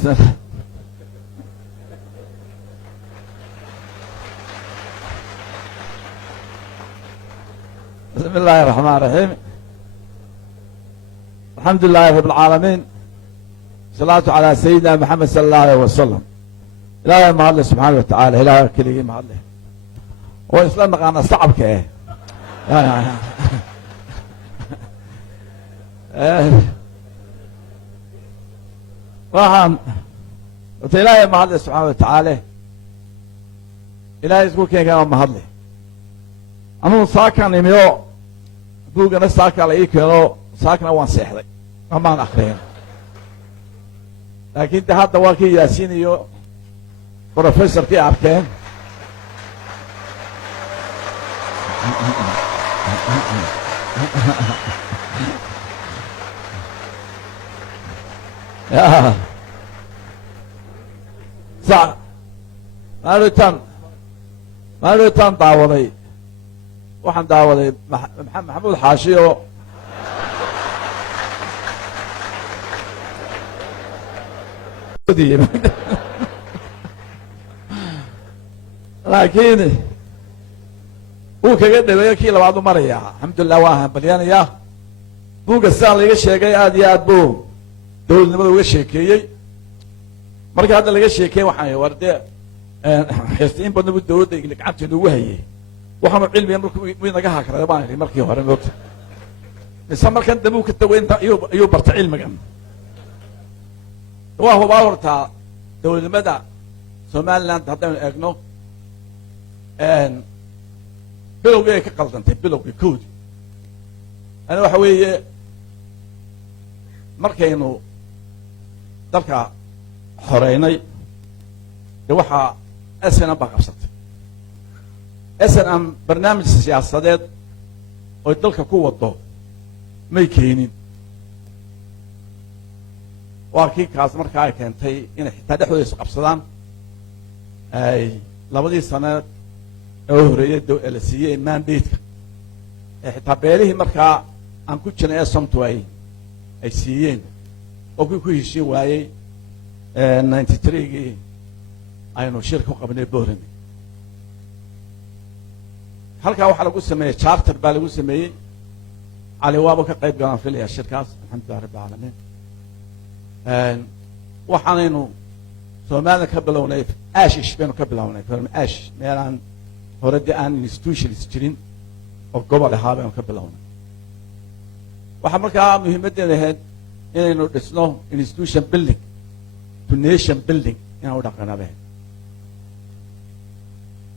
بسم الله الرحمن الرحيم. الحمد لله رب العالمين، صلاة على سيدنا محمد صلى الله عليه وسلم. إلهي ما الله سبحانه وتعالى، إلهي كلي ما الله وإسلام قانا صعب كه waxaan horta ilaahay mahadle subxaana watacaala, ilaahay isku keenkaa mahadle. anugu saakan imiyo buugana saaka la ii keeno, saakna waan seexday amaan akriyin, laakiin de hadda waa kii yaasiin iyo professorkii arkeen. ya sa maalitaan daawaday, waxaan daawaday maxamuud xaashi oo laakiin wuu kaga dhaweeyo kii labaad u marayaa. alxamdulilah waa hambalyaanayaa. buugga sidaan laiga sheegay aad iyo aad buu dowladnimada uga sheekeeyey. marka hadda laga sheekeey waxaan war dee in badan bu dowladda gacanta inoogu hayay, waxaanu cilmiga markuu inaga hakrada baan idhi markii hore moogta, mise markan dambe uu ka tago inta ayuu barta cilmigan. waa hubaa hortaa dowladnimada somaliland haddaynu eegno bilowgii ay ka qaldantay, bilowgii koodi yani waxa weeye markaynu dalka xoreynay de waxaa snm baa qabsatay. snm barnaamij siyaasadeed oy dalka ku wado may keenin. waa kii kaas markaa ay keentay inay xitaa dhexdooda is qabsadaan. ay labadii sanaed ee horeeyey la siiyey mandate-ka ee xitaa beelihii markaa aan ku jirin ee somto ay siiyeen oo kii ku heshiin waayey 93gii aynu shir ku qabnay boorame. halkaa waxaa lagu sameeyey charter baa lagu sameeyey. cali waaba ka qayb galaan filaya shirkaas, alxamdulilah rabbi alamiin. waxaanaynu soomaalida ka bilownay ashish baynu ka bilownay, ash meelaan hore dee aan institutions jirin oo gobol ahaa baynu ka bilownay. waxaa markaa muhiimaddeeda ahayd inaynu dhisno institution building to nation building inaan dhaqanabe.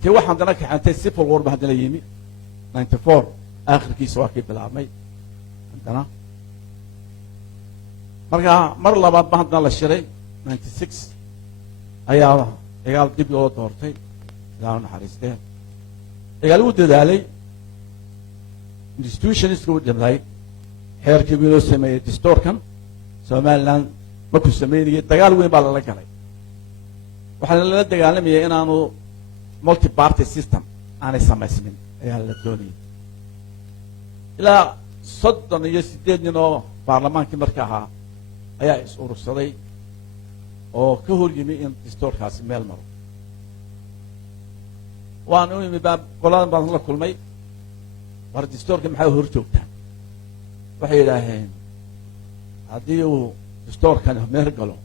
ti waxaan dana kaxantay civil war ba haddana yimi 94 aakhirkiisa waa kii bilaabmay. haddana markaa mar labaad ba haddana la shiray 96 ayaa dagaal dib loo doortay, ilaa naxariistee. dagaal uu dadaalay, institutionistka u dhimray, xeerkii wii loo sameeyey dastuurkan somaliland markuu sameynayay dagaal weyn baa lala galay. waxaana lala dagaalamayay inaanu multi party system aanay samaysmin ayaa la doonayay. ilaa 38 nin oo baarlamaankii marka ahaa ayaa is urursaday oo ka hor yimi in dastuurkaasi meel maro. waan u imi baa qoladan baan la kulmay, war dastuurka maxaa hor joogtaan? waxay yidhaaheen haddii uu dastuurkan meer galo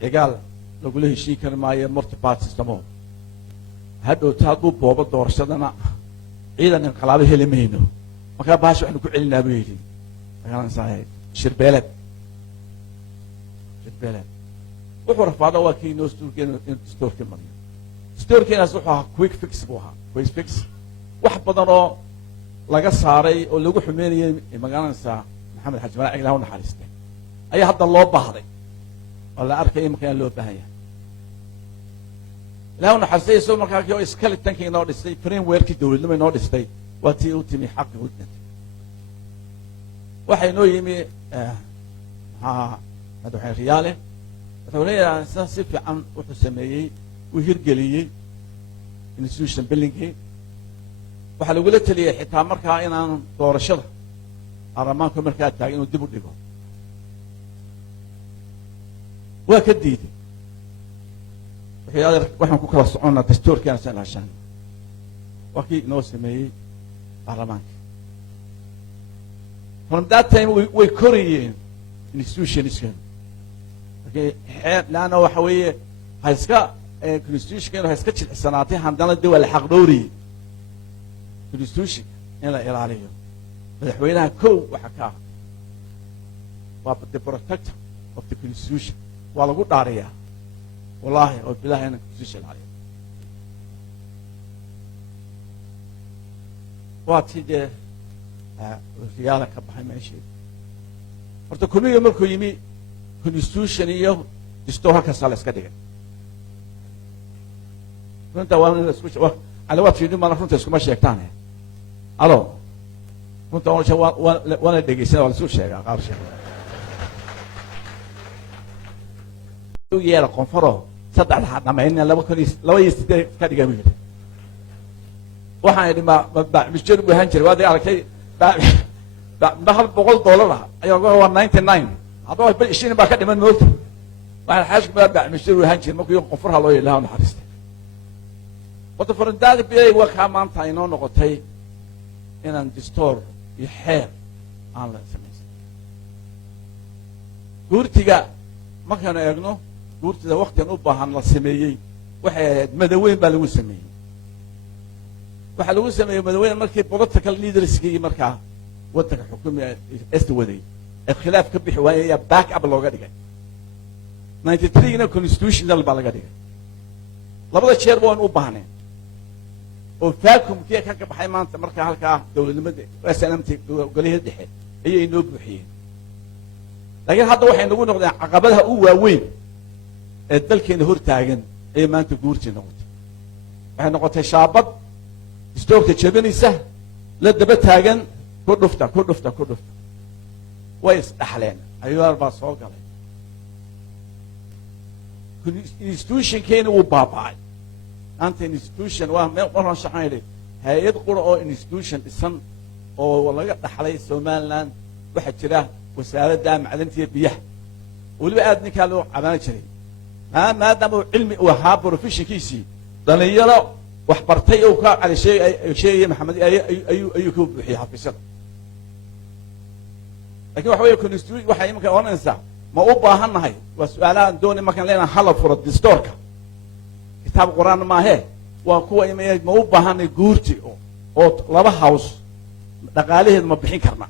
cigaal lagula heshiin kari maayo multi party systemo. hadhowta hadduu boobo doorashadana ciidan inqilaabo heli mayno, markaa bahasha waxaynu ku celinaa buu yidhi shirbeeleed. wuxuu rafaada waa kii inoo dastuurkeenu in dastuurkii mariyo. dastuurkeenaas wuxuu ahaa quick fix buu ahaa, quick fix. wax badan oo laga saaray oo lagu xumeynayay magaalanaysaa maxamed xaji malaac ilaah u naxariistay ayaa hadda loo baahday oo la arkay imika in loo baahan yahay. ilaah u naxariistay isagoo markaa kii oo skeletonki inoo dhistay, frameworkii dowladnimo inoo dhistay, waa tii u timi xaqi u dhintay. waxay inoo yimi madaxweyne riyaale. madaxweynaha sidaa si fiican wuxuu sameeyey, uu hirgeliyey institution buildingkii. waxaa lagula teliyey xitaa markaa inaan doorashada baarlamaanku markaa taagin inuu dib u dhigo. وكديد وحياد وحنا كل صعونا دستور كان سنة عشان وكي نوسمي برلمان from that time we Korean institutions كان okay لأنه وحوي هيسكا constitution كانوا هيسكتش السنواتين عندنا الدول الحق دوري constitution إلى عليه مدحوينها كو وحكاها the protector of the constitution والله قلت عليها والله وبالله أنا constitution عليه واتيجي ريالك بحي ماشي horta kulmiga markuu yimi constitution iyo dastuur kasta la iska dhigay runta waa in la isku sheego ala waad fiidin ma runta isku ma sheegtaan alo runta waa la dhegeysan waa la isku sheegaa qaar sheego uu yeela konfaro saddex dhamayn laba iyo siddeed ka dhigay mid waxaan idhi ma mishjir buu ahaan jiray waad arkay bahal $100 ayaa waa 99 hadaba bil 20 baa ka dhiman moogta waxaan xaash baa mishjir ahaan jiray markuu konfaraha loo yeelaa naxariistay wada farandaad biyay waa ka maanta inoo noqotay inaan dastuur iyo xeer aan la samaysan guurtiga markaan eegno guurtida waqtigan u baahan la sameeyay waxay ahayd madaweyn baa lagu sameeyay waxa lagu sameeyay madaweyn markii political leaderskii markaa waddanka xukuumiga istawaday khilaaf ka bixi waayay back up looga dhigay 93 na constitutional baa laga dhigay labada jeer waan u baahnay oo vacuum kii ka baxay maanta markaa halkaa dawladnimada SNMT golaha dhexe ayay inoo buuxiyeen laakiin hadda waxay nagu noqdeen caqabadaha u waaweyn ee dalkeena hor taagan ay maanta guurtii noqotay waxay noqotay shaabad istoogta jabinaysa la daba taagan ku dhufta way isdhaxleen ayuu baa soo galay institution keena uu baaba'ay anta institution waa meel qoran shaqaynay hay'ad qura oo institution dhisan oo laga dhaxlay Soomaaliland waxa jira wasaaradda macdanta iyo biyaha waliba aad ninka loo caban jiray maadaama cilmi uu ahaa professionkiisii dhalinyaro wax bartay oo ka cali sheegay maxamed ayuu ku buuxiyay xafiisyada laakiin waxa weeye constitution waxa imka oranaysa ma u baahannahay waa su'aalahan dooni markaan leenahay hala furo dastuurka kitaab quraan ma ahe waa kuwa imay ma u baahanay guurti oo laba house dhaqaalaheed ma bixin karna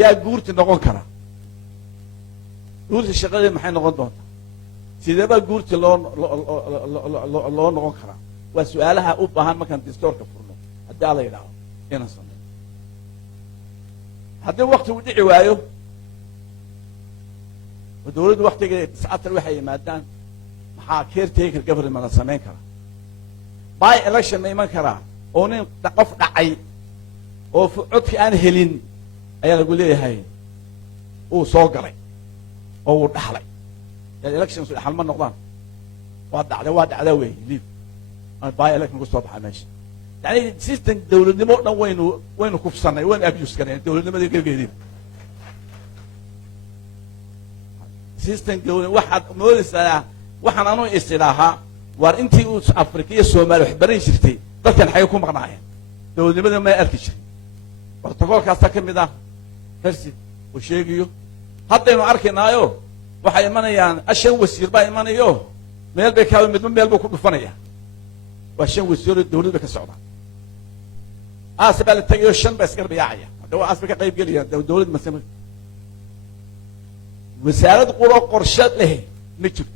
yaa guurti noqon kara guurti shaqadeed maxay noqon doontaa sideeba guurti loo noqon karaa waa su'aalaha u baahan markaan dastuurka furno haddii la yiraahdo inaan sameeyo haddii waqti uu dhici waayo ودولد وقت ساعتر waxay yimaadaan maxaa caretaker government la sameyn kara by election ma iman kara oo nin qof dhacay oo codki aan helin ayaa lagu leeyahay uu soo galay oo uu dhaxlay elections dhaxal ma noqdaan waa dhacda weey liib by election ku soo baxay meesha yani system dawladnimo dhan waynu kufsanay waynu abuse gareyn dawladnimadii gegeedii system dawlad waxaad moodaysaa waxaan aanu istilaahaa war intii uu Afrika iyo Soomaaliya wax baran jirtay dadkan xay ku maqnaayeen dawladnimada ma arki jirin protocol-kaas ka mid ah farsi oo sheegiyo haddaynu arkaynaayo waxay imanayaan ashan wasiir baa imanayo meel bay ka mid meel buu ku dhufanaya waa shan wasiir dawladda ka socda asbal tagiyo shan baa iska biyaacaya hadaba asba ka qayb geliya dawladda mas'uul وسارد قرى قرشات له مجرد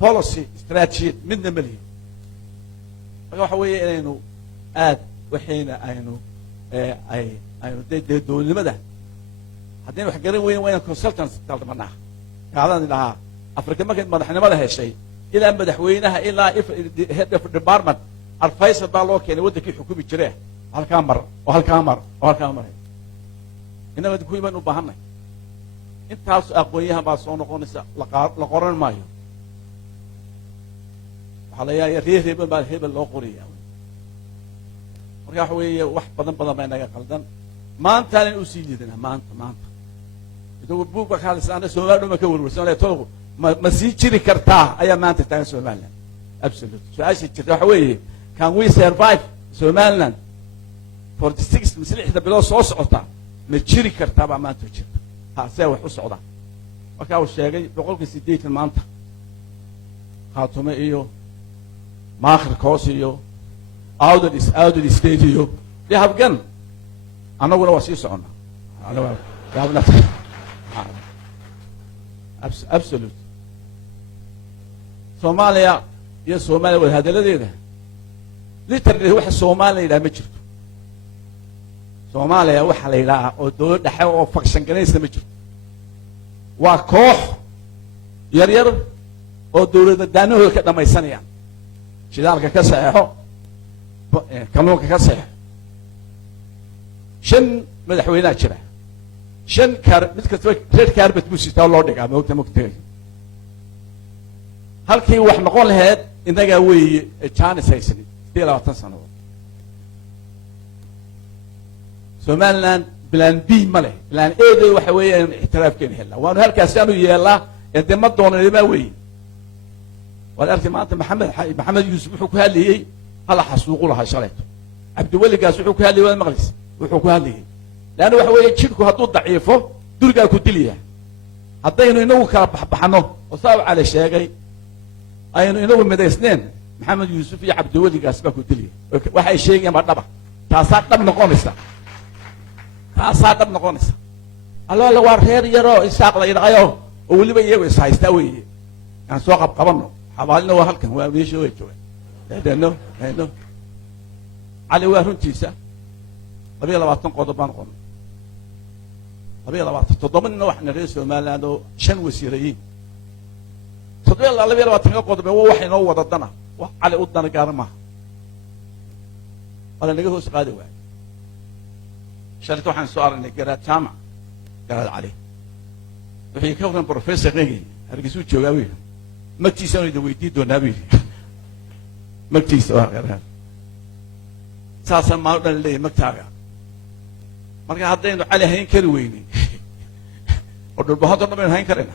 policy strategy من مليون وحوي إنه آد وحين أينو دول لماذا حدين وحجرين وين consultants تالت منها قاعدين لها أفريقيا ما كانت مدحنا ما لها شيء إلى مدحوينها إلا head of department الفيصل بالله كان ودك حكومة جريه هالكامر وهالكامر إنما تكون من وبهمنا intaas aqoonyaha baa soo noqonaysa la qoran maayo waxa la yahay hebel loo qoriyaa marka waxa weeye wax badan baa inaga qaldan maanta aan u sii jeedina maanta idoo buuga kale saana Soomaaliya ma ka warwarsan la toogo ما سيجري كرتا أي ما أنت تاني سومالنا absolute سؤال شيء حويه can we survive سومالنا 46 مثل إحدى بلاد صوص عطا ما تجري كرتا ما أنت تجري ها سوي حس عطا وكاو الشيء بقولك سيديت المنطقة خاطمة إيو ماخر كوسيو out of the state إيو they have gun أنا ولا وسيس عنا أنا they have nothing absolute Somalia يا Somalia وهذا الذي ده literally واحد Somalia إذا مجرد Somalia واحد لا ودول دحوا فاكشن كنيس مجرد وكوح يرير ودول دانه كده ما يصنع شدالك كسائحه كملوك كسائح شن مدحوينات شرع شن كار مثل ريد كاربت موسي تولو دغا موقت موقت halkii wax noqon lahayd inaga weeye chance haysan 20 sano Somaliland plan B male plan A day waxa weeyaan ixtiraafkeen hela waanu halkaas aanu yeelaa ee ma doonay ma weey wal arki maanta maxamed yuusuf wuxuu ku hadlayay hala xasuuq laha shalayto abdi gaas wuxuu ku hadlayay maqlis wuxuu ku hadlayay laana waxa weeye jidku hadduu daciifo durgaa ku diliya haddaynu inagu kala baxbaxno oo saaw cali sheegay aynu inagu midaysneen maxamed yuusuf iyo abdi gaas baa ku diliya waxay sheegayaan ma dhaba taasaa dhab noqonaysa الله لو رهير يرو إساق لا يرغيو ولي بيجوا يستوي يعني سوق قبضنا حوالنا وهالكن هو بيشوا يجوا لأنه على وهرون تيسا طبيعي الله بعطن قضبان قن طبيعي الله بعطن تضمن إنه إحنا رئيس المال هذا شن وسيرين طبيعي الله بعطن قضبان هو وحين هو ضدنا على قدنا كارمه ولا نجيه سقادي واحد شرطوا عن سؤال النجارات سامع قال عليه وفي كون بروفيسور نجي هرجسوا جوابي ما تيسون يدويتي دون نبي ما تيسوا غيرها ساسا ما اللي مكتاغا marka hadaynu cali hayn kari weyni oo dhulbaxada dhammaan hayn karina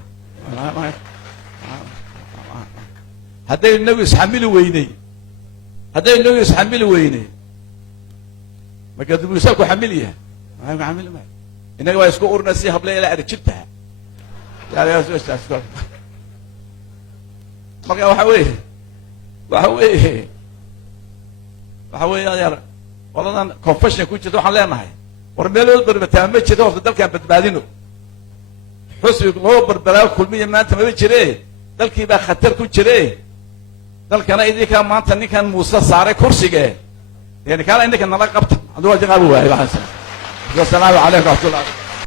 hadaynu nabi isxamili weynay marka dib isku xamiliya ma xamil ma inaga waa isku urna si habla ila arjibta yaa soo istaasoo marka waxa weeye yar waladan confession ku jirto waxaan leenahay war meelood barbataan ma jiro oo dalkan badbaadino xusbiga loo barbaraa kulmiye maanta ma jiree dalkii baa khatar ku jiree dalkana idinka maanta ninkan Muuse saaray kursiga yani kala indinka nala qabta adoo jaqab waay waxaan salaamu alaykum wa rahmatullahi